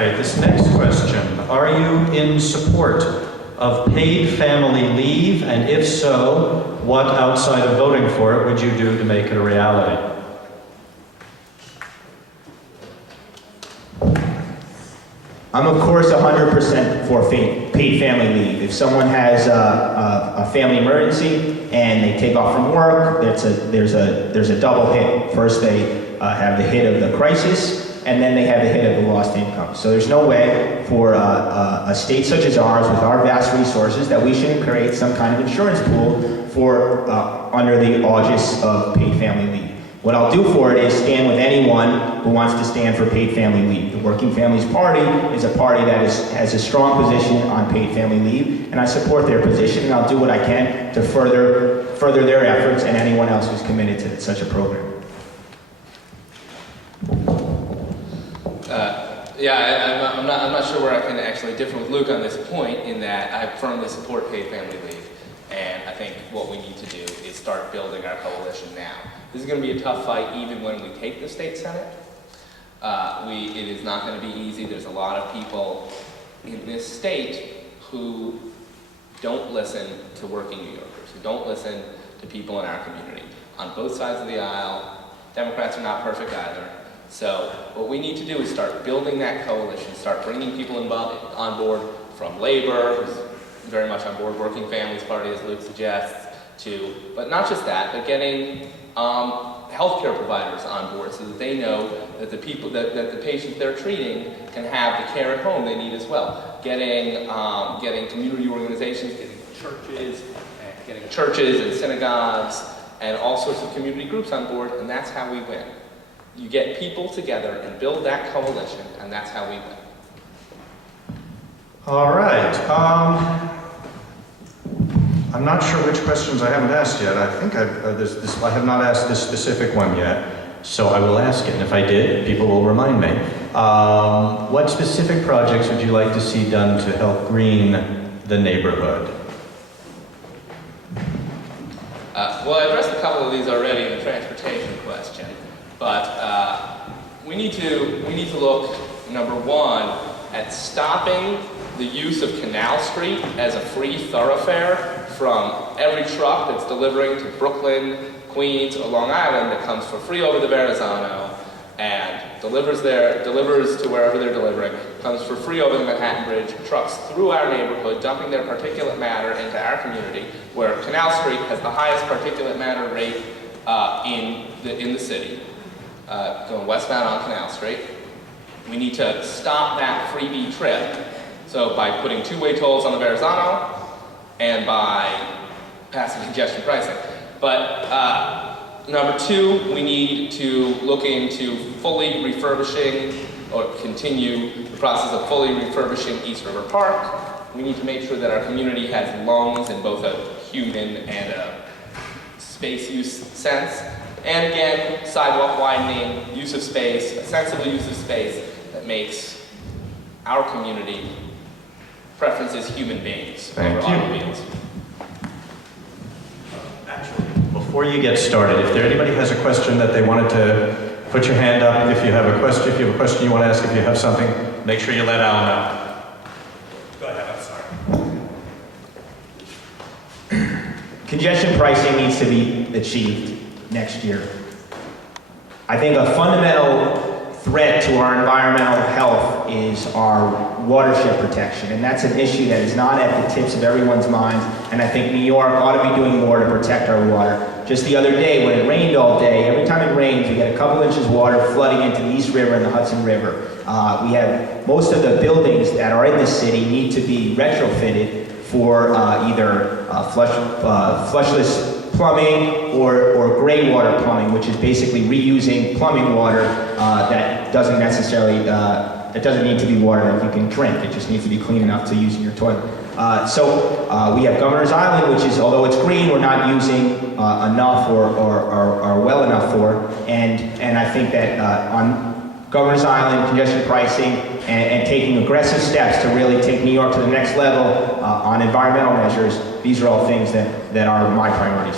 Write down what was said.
right, this next question. Are you in support of paid family leave? And if so, what outside of voting for it would you do to make it a reality? I'm of course 100% for paid family leave. If someone has a family emergency and they take off from work, there's a double hit. First they have the hit of the crisis, and then they have the hit of the lost income. So there's no way for a state such as ours, with our vast resources, that we shouldn't create some kind of insurance pool for under the aegis of paid family leave. What I'll do for it is stand with anyone who wants to stand for paid family leave. The Working Families Party is a party that has a strong position on paid family leave, and I support their position, and I'll do what I can to further their efforts and anyone else who's committed to such a program. I'm not sure where I can actually differ with Luke on this point, in that I firmly support paid family leave, and I think what we need to do is start building our coalition now. This is going to be a tough fight even when we take the state senate. It is not going to be easy. There's a lot of people in this state who don't listen to working New Yorkers, who don't listen to people in our community. On both sides of the aisle, Democrats are not perfect either. So what we need to do is start building that coalition, start bringing people on board, from labor, who's very much on board, Working Families Party, as Luke suggests, but not just that, but getting healthcare providers on board so that they know that the patients they're treating can have the care at home they need as well. Getting community organizations, getting churches and synagogues and all sorts of community groups on board, and that's how we win. You get people together and build that coalition, and that's how we win. All right. I'm not sure which questions I haven't asked yet. I think I have not asked this specific one yet, so I will ask it, and if I did, people will remind me. What specific projects would you like to see done to help green the neighborhood? Well, I addressed a couple of these already in the transportation question, but we need to look, number one, at stopping the use of Canal Street as a free thoroughfare from every truck that's delivering to Brooklyn, Queens, or Long Island that comes for free over the Verrazano and delivers to wherever they're delivering, comes for free over the Manhattan Bridge, trucks through our neighborhood, dumping their particulate matter into our community, where Canal Street has the highest particulate matter rate in the city, going westbound on Canal Street. We need to stop that freebie trip. So by putting two-way tolls on the Verrazano and by passing congestion pricing. But number two, we need to look into fully refurbishing or continue the process of fully refurbishing East River Park. We need to make sure that our community has lungs in both a human and a space use sense. And again, sidewalk widening, use of space, a sensible use of space that makes our community preferences human beings over automobiles. Actually, before you get started, if anybody has a question that they wanted to put your hand up, if you have a question you want to ask, if you have something, make sure you let Al know. Go ahead, I'm sorry. Congestion pricing needs to be achieved next year. I think a fundamental threat to our environmental health is our watershed protection, and that's an issue that is not at the tips of everyone's minds, and I think New York ought to be doing more to protect our water. Just the other day, when it rained all day, every time it rains, we get a couple inches of water flooding into the East River and the Hudson River. We have most of the buildings that are in the city need to be retrofitted for either flushless plumbing or gray water plumbing, which is basically reusing plumbing water that doesn't necessarily, it doesn't need to be water that you can drink. It just needs to be clean enough to use in your toilet. So we have Governor's Island, which is, although it's green, we're not using enough or well enough for. And I think that on Governor's Island, congestion pricing, and taking aggressive steps to really take New York to the next level on environmental measures, these are all things that are my priorities.